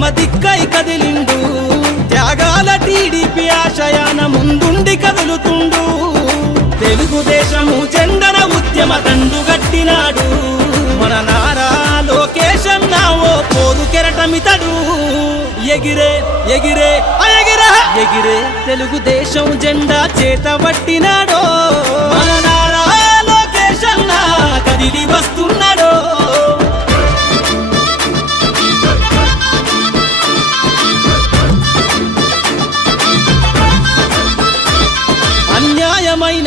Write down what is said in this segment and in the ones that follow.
ఉద్యమ దిక్కై కదిలిండు. త్యాగాల టీడీపీ ఆశయాన ముందుండి కదులుతుండు. తెలుగుదేశము చందన ఉద్యమ తండు గట్టినాడు మన నారా లోకేశం నావో పోరు కెరటమితడు. ఎగిరే ఎగిరే ఆ ఎగిరే ఎగిరే తెలుగుదేశం జెండా చేతబట్టినాడో మన నారా లోకేశన్న కదిలి వస్తున్నాడో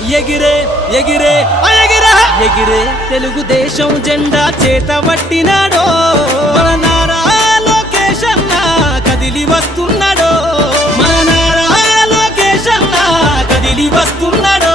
ఎగిరే ఎగిరే. ఎగిరే. ఎగిరే తెలుగుదేశం జెండా చేతబట్టినాడో మన నారా లోకేష్ అన్న కదిలి వస్తున్నాడో. మన నారా లోకేష్ అన్న కదిలి వస్తున్నాడో.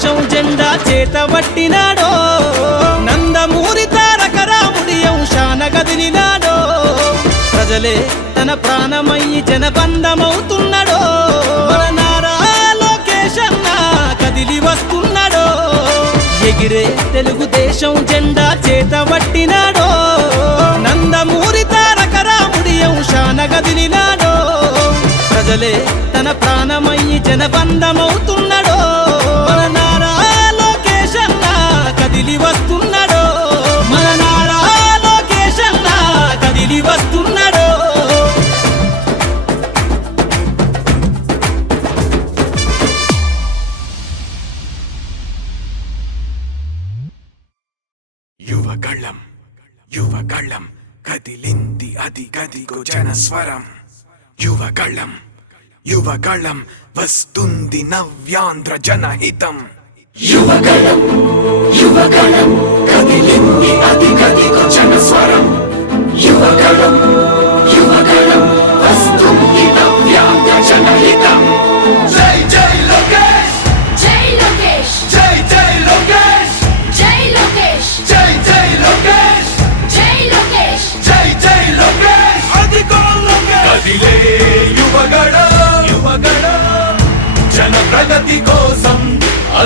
దేశం జెండా చేతబట్టినాడో నందమూరి తారక రాముడి అంశాన గదిలినాడో ప్రజలే తన ప్రాణమయ్యి జనబంధమవుతున్నాడో. నారా కదిలి వస్తున్నాడో. ఎగిరే తెలుగుదేశం జెండా చేతబట్టినాడో నందమూరి తారక రాముడి అంశాన గదిలినాడో ప్రజలే తన ప్రాణమయ్యి జనబంధమవుతున్నాడు. కదిలి వస్తున్నాడో? మన లోకేషన్న కదిలి వస్తున్నాడో? యువకళ్ళం యువకళ్ళం కదిలింది అది గదిగో జనస్వరం. యువకళ్ళం యువగళం వస్తుంది నవ్యాంధ్ర జనహితం. యువగళం యువగళం కదిలింది అది గదిగో స్వరం. యువగళం యువగళం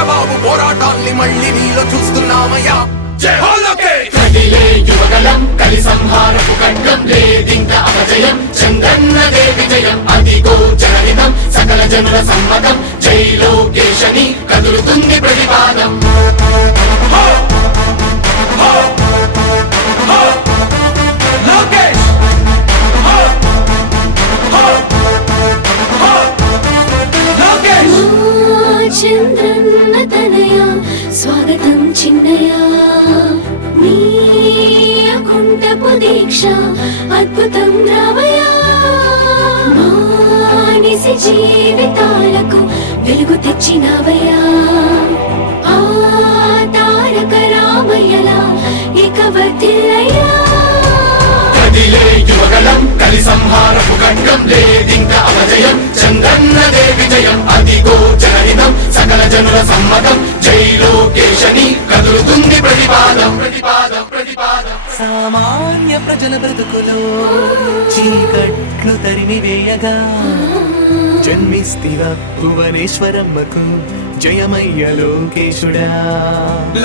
చంద్రబాబు పోరాటాల్ని మళ్ళీ నీలో చూస్తున్నామయ్యా. కదిలే యువగలం కలి సంహారపు ఖడ్గం లేదింక అపజయం చంద్రన్నదే విజయం అదిగో జనహితం సకల జనుల సమ్మతం జై లోకేశని కదులుతుంది ప్రతిపాదం. స్వాగతం చిన్నయా నీ అకుంఠపు దీక్ష అద్భుతం రావయ మానిసి జీవితాలకు వెలుగు తెచ్చినవయా ఆ తారక రామయ్యలా ఇక వర్తిల్లయ్యా కలి సంహారపు ఖండం లేదింక అపజయం చంద్రన్నదే విజయం. అతి గోచరహితం సకల జనుల సమ్మతం. జై లోకేశని కదులుతుంది ప్రతిపాదం. ప్రతిపాదం ప్రతిపాదం. సామాన్య ప్రజల బ్రతుకులో చీకట్లు తరిమి వేయగా జన్మిస్తివ భువనేశ్వరమ్మకు జయమయ్య లోకేశుడా.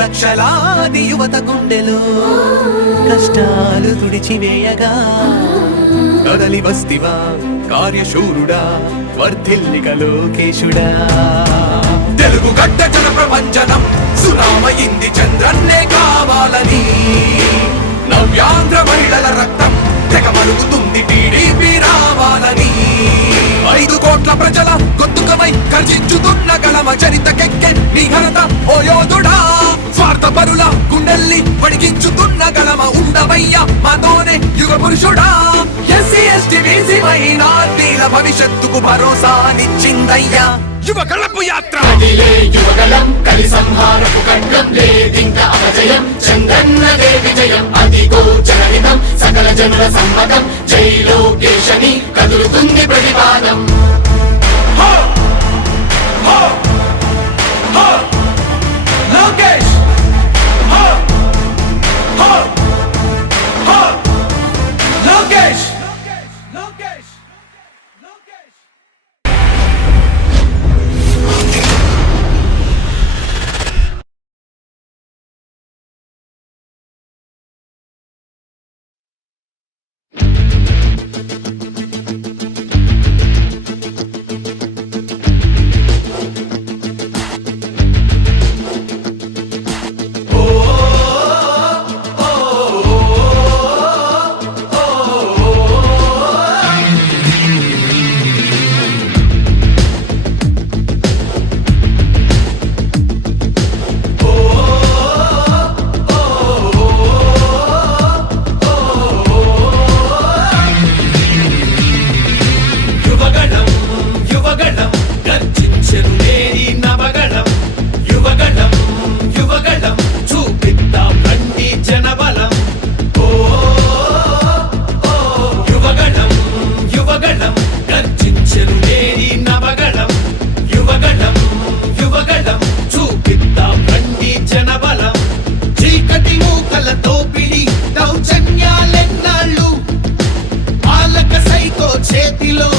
లక్షలాది యువత గుండెలో కష్టాలు తుడిచివేయగా కదలి వస్తివా? కార్యశూరుడా? వర్ధిల్లిక లోకేశుడా? తెలుగు గడ్డ జన ప్రపంచనం సునామయింది చంద్రన్నే కావాలని. నవ్యాంధ్ర మహిళల రక్తం తెగ మరుగుతుంది టీడీపీ రావాలని. ఐదు కోట్ల ప్రజల గొంతుకమై గర్జించుతున్న గళమ చరితకెక్కె నీ ఘనత ఓ యోధుడా. పరుల గుండెల్ని వడికించుతున్న గళమ ఉండవయ్యా మాతోనే యుగ పురుషుడా. ఎస్సీ ఎస్టీ బీసీ మైనార్టీల భవిష్యత్తుకు భరోసానిచ్చిందయ్యా యువ గళపు యాత్ర. కదిలే యువగలం కలి సంహారపు ఖడ్గం లేదింక అపజయం చందన్నదే విజయం అదిగో జనహితం సకల జనుల సమ్మతం జైలోకే ఆడవాళ్ళ దోపిడి దౌర్జన్యాలెన్నాళ్ళు? పాలక సైకో చేతిలో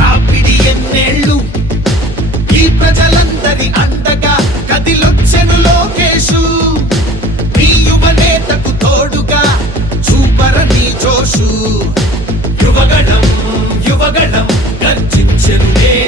రాపిడి ఎన్నేళ్ళు? ఈ ప్రజలందరి అండగా కదిలొచ్చెను లోకేశు. మీ యువ నేతకు తోడుగా చూపరని జోషు. యువగణం యువగణం గర్జించెను నేను.